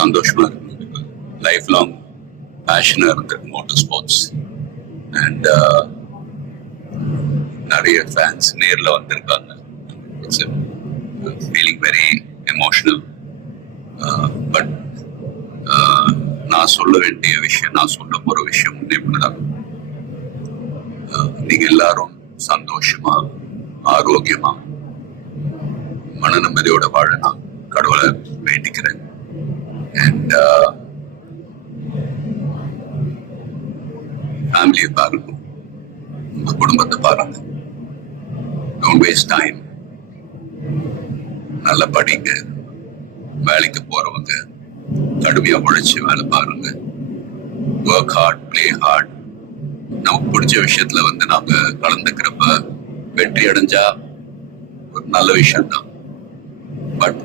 சந்தோஷமா இருக்கு. Life long பேஷனா இருந்திருக்கு மோட்டார் ஸ்போர்ட்ஸ். அண்ட் நிறைய ஃபேன்ஸ் நேர்ல வந்திருக்காங்க. It's feeling very emotional. But நான் சொல்ல வேண்டிய விஷயம், நான் சொல்ல போற விஷயம் இப்படிதான். நீங்க எல்லாரும் சந்தோஷமா, ஆரோக்கியமா, மன நிம்மதியோட வாழ நான் கடவுளை வேண்டிக்கிறேன். அண்ட் ஃபேமிலியை பாருங்க, உங்க குடும்பத்தை பாருங்க. Don't waste time. நல்லா படிங்க. வேலைக்கு போறவங்க கடுமையா உழைச்சு வேலை பாருங்க. Work hard, play hard. நமக்கு பிடிச்ச விஷயத்துல நாங்க கலந்துக்கிறப்ப வெற்றி அடைஞ்சா ஒரு நல்ல விஷயம் தான். But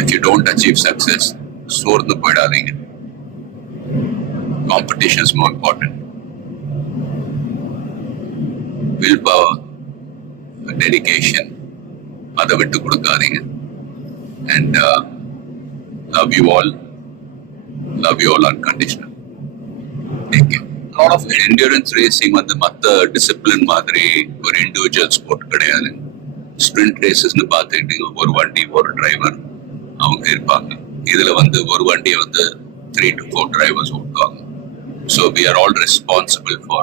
if you don't achieve success, சோர்ந்து போயிடாதீங்க. Competition is more important. Willpower, dedication, அதை விட்டு கொடுக்காதீங்க. And love you all unconditional. Take care. lot of endurance racing மத்த டிசிப்ளின் மாதிரி ஒரு இண்டிவிஜுவல் ஸ்போர்ட் கிடையாது. ஸ்பிரிண்ட் ரேசஸ்னு பார்த்துக்கிட்டீங்க, ஒரு வண்டி ஒரு டிரைவர் அவங்க இருப்பாங்க. இதுல ஒரு வண்டியை 3 to 4 டிரைவர்ஸ் ஓட்டுவாங்க. So we are all responsible for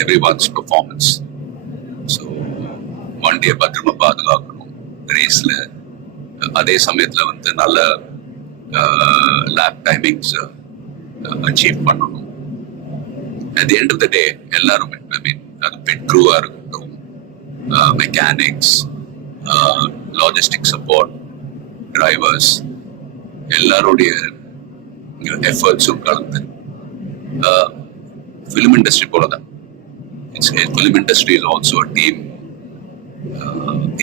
everyone's performance. So வண்டியை பத்திரமா பாதுகாக்கணும் ரேஸ்ல. அதே சமயத்துல நல்ல லேப் டைமிங்ஸ் அச்சீவ் பண்ணணும். At the end of the day, எல்லாரும் அது பிட் க்ரூவா இருக்கட்டும், மெக்கானிக்ஸ், லாஜிஸ்டிக் சப்போர்ட், டிரைவர்ஸ், எல்லாருடைய எஃபர்ட்ஸும் கலந்து ஃபிலிம் இண்டஸ்ட்ரி போலதான். Film industry is also a team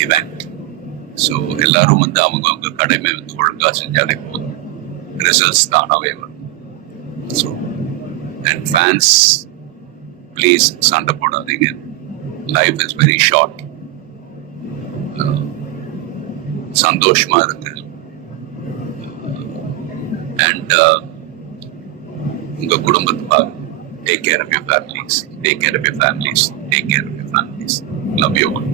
event. So எல்லாரும் அவங்க கடமை ஒழுங்கா செஞ்சாலே போதும், ரிசல்ட்ஸ் தானாவே வரும். ஸோ and fans, please சண்டை போடாதீங்க. Life is very short. சந்தோஷமா இருக்கு. And உங்க குடும்பத்தை பாருங்க. Take care of your families. Take care of your families. Take care of your families. Love you all.